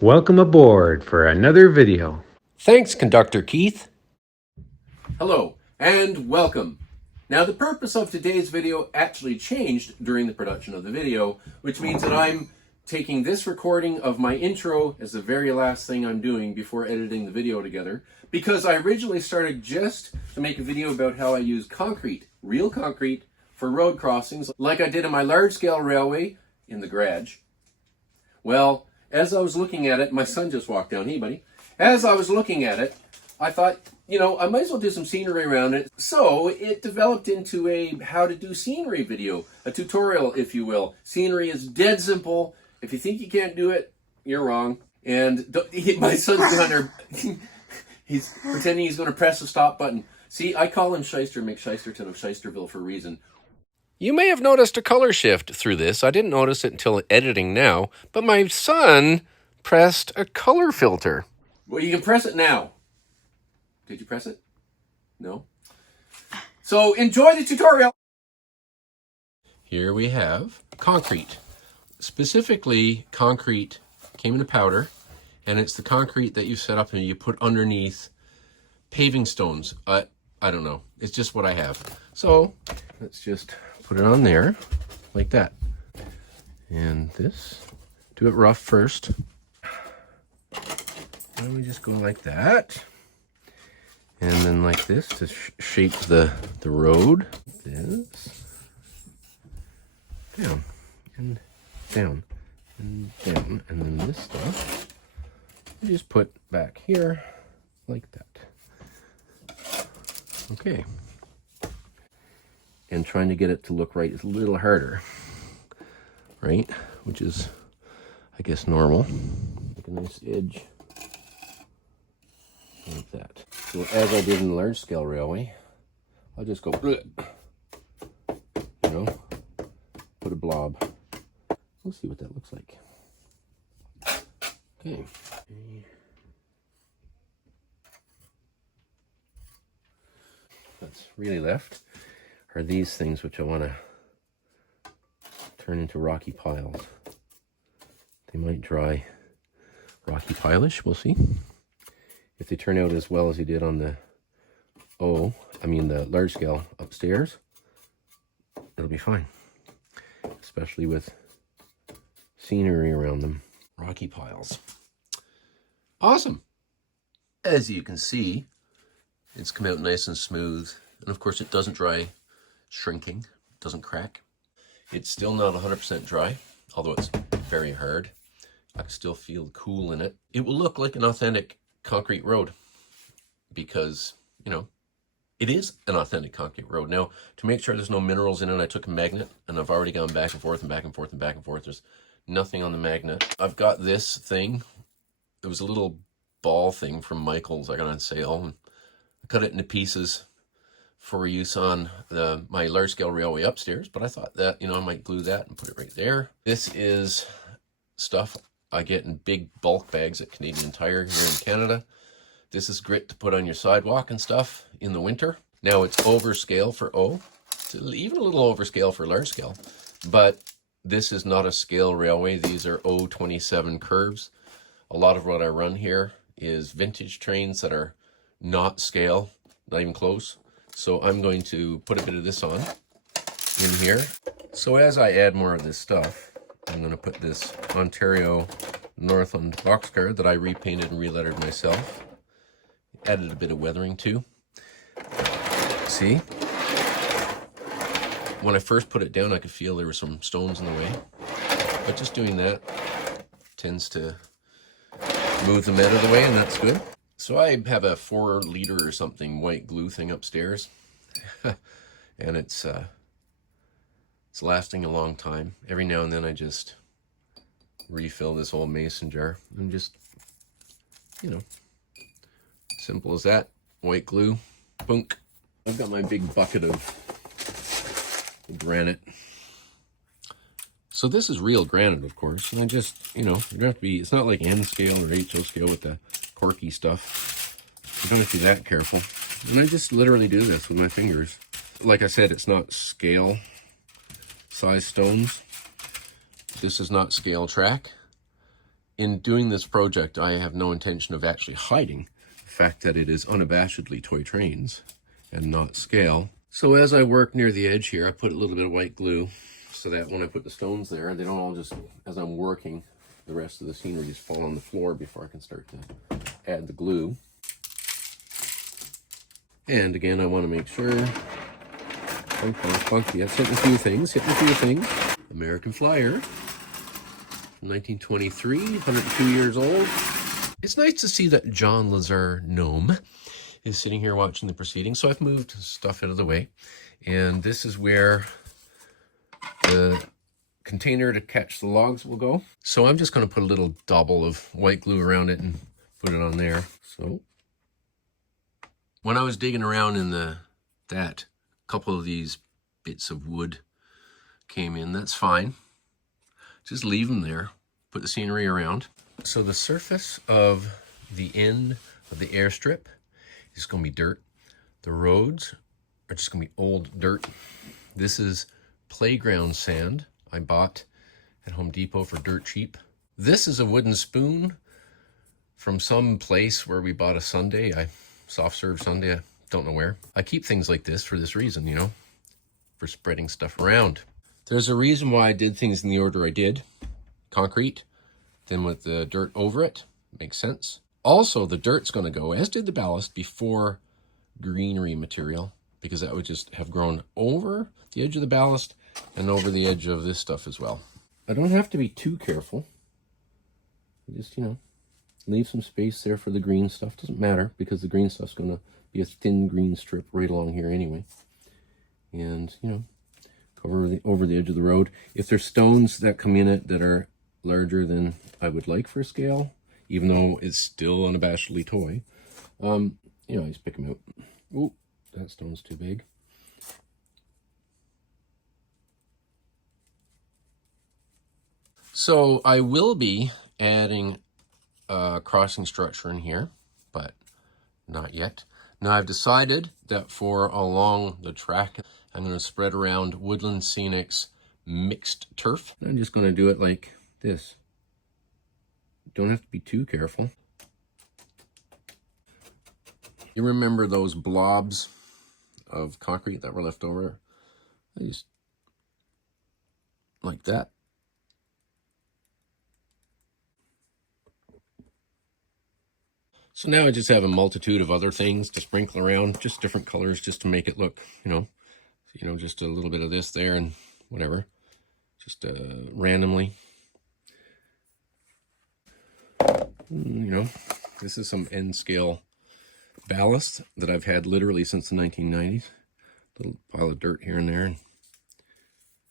Welcome aboard for another video. Thanks, Conductor Keith. Hello, and welcome. Now, the purpose of today's video actually changed during the production of the video, which means that I'm taking this recording of my intro as the very last thing I'm doing before editing the video together, because I originally started just to make a video about how I use concrete, real concrete, for road crossings, like I did in my large-scale railway in the garage. Well, as I was looking at it, my son just walked down. Hey, buddy. As I was looking at it, I thought, I might as well do some scenery around it. So it developed into a how to do scenery video, a tutorial, if you will. Scenery is dead simple. If you think you can't do it, you're wrong. And my son's down there. He's pretending he's going to press the stop button. See, I call him Shyster McShysterton of Shysterville for a reason. You may have noticed a color shift through this. I didn't notice it until editing now, but my son pressed a color filter. Well, you can press it now. Did you press it? No? So enjoy the tutorial. Here we have concrete. Specifically, concrete came in a powder, and it's the concrete that you set up and you put underneath paving stones. I don't know. It's just what I have. So let's just put it on there like that. And this, do it rough first. And we just go like that. And then like this to shape the road. This. Down. And down. And down. And then this stuff, we just put back here like that. Okay. And trying to get it to look right is a little harder, right? Which is, I guess, normal. Like a nice edge like that. So as I did in the large scale railway, I'll just go, put a blob. We'll see what that looks like. Okay. That's really left are these things which I want to turn into rocky piles. They might dry rocky pile-ish, we'll see. If they turn out as well as they did on the the large scale upstairs, it'll be fine. Especially with scenery around them. Rocky piles. Awesome. As you can see, it's come out nice and smooth. And of course it doesn't dry shrinking, doesn't crack. It's still not 100% dry, although it's very hard. I can still feel the cool in it. It will look like an authentic concrete road because, it is an authentic concrete road. Now, to make sure there's no minerals in it, I took a magnet and I've already gone back and forth and back and forth and back and forth. There's nothing on the magnet. I've got this thing. It was a little ball thing from Michael's I got on sale, and I cut it into pieces for use on my large scale railway upstairs, but I thought that, I might glue that and put it right there. This is stuff I get in big bulk bags at Canadian Tire here in Canada. This is grit to put on your sidewalk and stuff in the winter. Now it's overscale for it's even a little overscale for large scale, but this is not a scale railway. These are 027 curves. A lot of what I run here is vintage trains that are not scale, not even close. So I'm going to put a bit of this on in here. So as I add more of this stuff, I'm going to put this Ontario Northland boxcar that I repainted and relettered myself. Added a bit of weathering too. See? When I first put it down, I could feel there were some stones in the way. But just doing that tends to move them out of the way, and that's good. So I have a 4-liter or something white glue thing upstairs. And it's lasting a long time. Every now and then I just refill this old mason jar and just, simple as that. White glue, bunk. I've got my big bucket of granite. So this is real granite, of course. And I just, you don't have to be, it's not like N scale or HO scale with the corky stuff. You don't have to be that careful. And I just literally do this with my fingers. Like I said, it's not scale size stones. This is not scale track. In doing this project, I have no intention of actually hiding the fact that it is unabashedly Toy Trains and not scale. So as I work near the edge here, I put a little bit of white glue so that when I put the stones there, they don't all just, as I'm working, the rest of the scenery just fall on the floor before I can start to add the glue. And again, I want to make sure, yes, hitting a few things. American Flyer. 1923, 102 years old. It's nice to see that John Lazar Gnome is sitting here watching the proceedings. So I've moved stuff out of the way. And this is where the container to catch the logs will go. So I'm just going to put a little dauble of white glue around it and put it on there. So when I was digging around in that, a couple of these bits of wood came in. That's fine. Just leave them there, put the scenery around. So the surface of the end of the airstrip is going to be dirt. The roads are just going to be old dirt. This is playground sand I bought at Home Depot for dirt cheap. This is a wooden spoon from some place where we bought a sundae. Soft serve sundae, I don't know where. I keep things like this for this reason, you know, for spreading stuff around. There's a reason why I did things in the order I did. Concrete, then with the dirt over it. Makes sense. Also, the dirt's going to go, as did the ballast, before greenery material, because that would just have grown over the edge of the ballast and over the edge of this stuff as well. I don't have to be too careful. Just, you know, leave some space there for the green stuff. Doesn't matter, because the green stuff's going to be a thin green strip right along here anyway. And, you know, over the edge of the road. If there's stones that come in it that are larger than I would like for scale, even though it's still unabashedly toy, you know, I just pick them out. Oh, that stone's too big. So I will be adding a crossing structure in here, but not yet. Now I've decided that for along the track, I'm going to spread around Woodland Scenics mixed turf. I'm just going to do it like this. Don't have to be too careful. You remember those blobs of concrete that were left over? I just like that. So now I just have a multitude of other things to sprinkle around, just different colors, just to make it look, you know, just a little bit of this there and whatever, just randomly. You know, this is some end scale ballast that I've had literally since the 1990s. Little pile of dirt here and there, and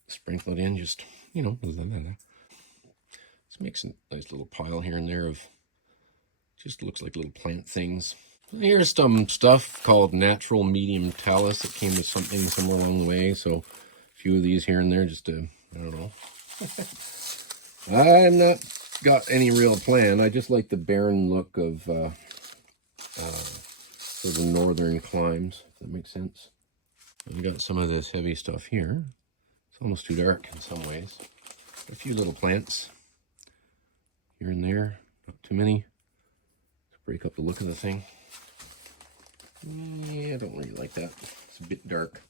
sprinkle it in, just, you know, let's make some nice little pile here and there of, just looks like little plant things. Here's some stuff called natural medium talus that came with something somewhere along the way. So a few of these here and there, just to, I don't know. I'm not got any real plan. I just like the barren look of sort of northern climes, if that makes sense. I've got some of this heavy stuff here. It's almost too dark in some ways. A few little plants here and there, not too many. Break up the look of the thing. Yeah, I don't really like that. It's a bit dark.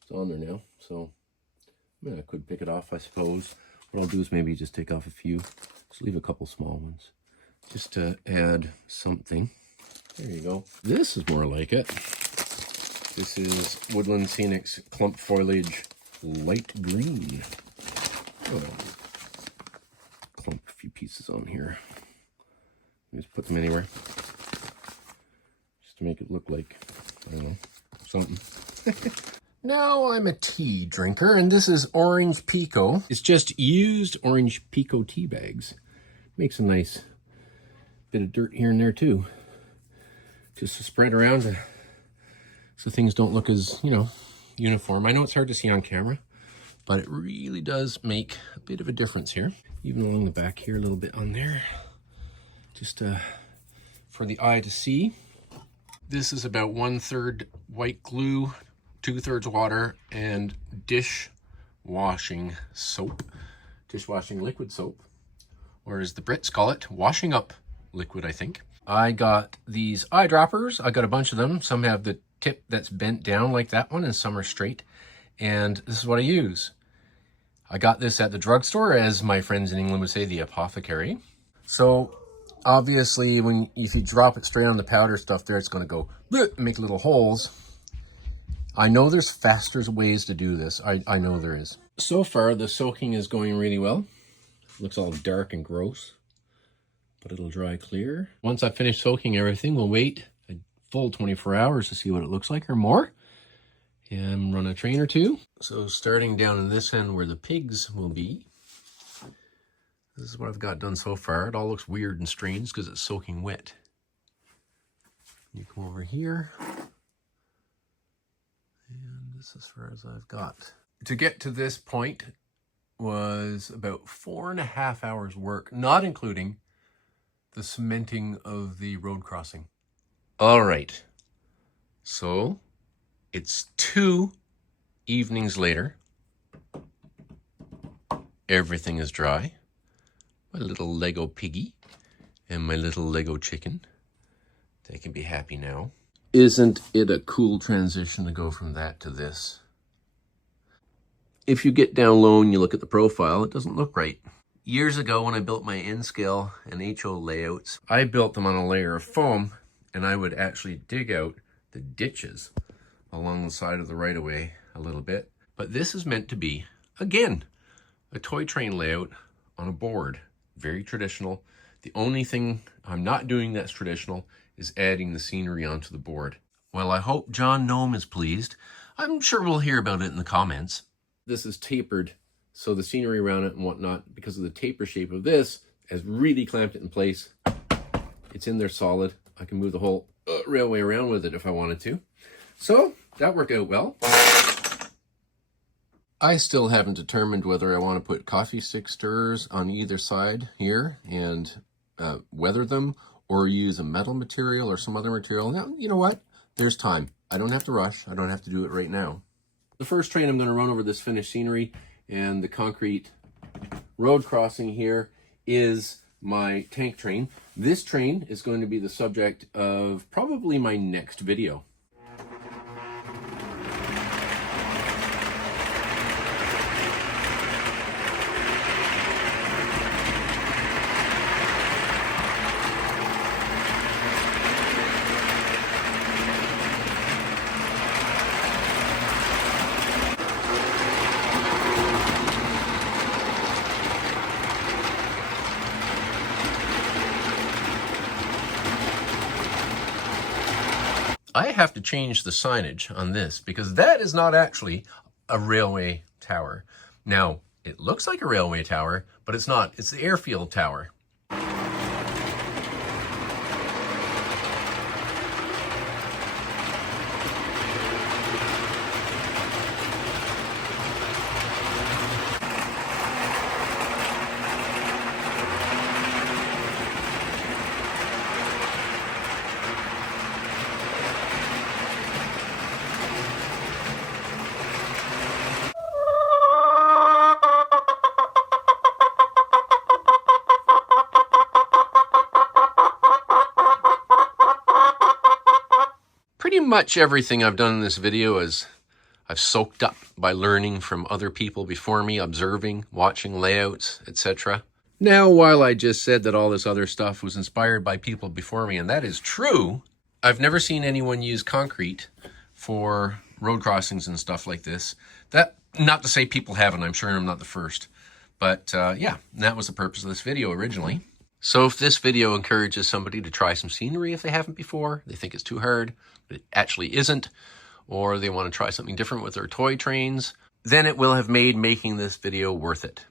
It's on there now, so I could pick it off, I suppose. What I'll do is maybe just take off a few. Just leave a couple small ones, just to add something. There you go. This is more like it. This is Woodland Scenics Clump Foliage Light Green. Oh, clump a few pieces on here. Just put them anywhere, just to make it look like, I don't know, something. Now I'm a tea drinker, and this is Orange Pico. It's just used Orange Pico tea bags. Makes a nice bit of dirt here and there too, just to spread around so things don't look as, you know, uniform. I know it's hard to see on camera, but it really does make a bit of a difference here. Even along the back here, a little bit on there. Just for the eye to see. This is about 1/3 white glue, 2/3 water, and dishwashing soap, dishwashing liquid soap. or as the Brits call it, washing up liquid, I think. I got these eyedroppers. I got a bunch of them. Some have the tip that's bent down like that one, and some are straight. And this is what I use. I got this at the drugstore, as my friends in England would say, the apothecary. So obviously, if you drop it straight on the powder stuff there, it's going to go bleh, make little holes. I know there's faster ways to do this. I know there is. So far, the soaking is going really well. Looks all dark and gross, but it'll dry clear. Once I finish soaking everything, we'll wait a full 24 hours to see what it looks like or more, and run a train or two. So starting down in this end where the pigs will be, this is what I've got done so far. It all looks weird and strange because it's soaking wet. You come over here, and this is as far as I've got. To get to this point was about 4.5 hours work, not including the cementing of the road crossing. All right, so it's 2 evenings later. Everything is dry. My little Lego piggy and my little Lego chicken, they can be happy now. Isn't it a cool transition to go from that to this? If you get down low and you look at the profile, it doesn't look right. Years ago when I built my N-scale and HO layouts, I built them on a layer of foam, and I would actually dig out the ditches along the side of the right-of-way a little bit. But this is meant to be, again, a toy train layout on a board. Very traditional. The only thing I'm not doing that's traditional is adding the scenery onto the board. Well, I hope John Gnome is pleased. I'm sure we'll hear about it in the comments. This is tapered, so the scenery around it and whatnot, because of the taper shape of this, has really clamped it in place. It's in there solid. I can move the whole railway around with it if I wanted to. So that worked out well. I still haven't determined whether I want to put coffee stick stirrers on either side here and weather them, or use a metal material or some other material. Now, you know what? There's time. I don't have to rush. I don't have to do it right now. The first train, I'm going to run over this finished scenery, and the concrete road crossing here is my tank train. This train is going to be the subject of probably my next video. I have to change the signage on this because that is not actually a railway tower. Now, it looks like a railway tower, but it's not. It's the airfield tower. Pretty much everything I've done in this video is I've soaked up by learning from other people before me, observing, watching layouts, etc. Now, while I just said that all this other stuff was inspired by people before me, and that is true, I've never seen anyone use concrete for road crossings and stuff like this. That, not to say people haven't, I'm sure I'm not the first. But yeah, that was the purpose of this video originally. So if this video encourages somebody to try some scenery if they haven't before, they think it's too hard, but it actually isn't, or they want to try something different with their toy trains, then it will have made making this video worth it.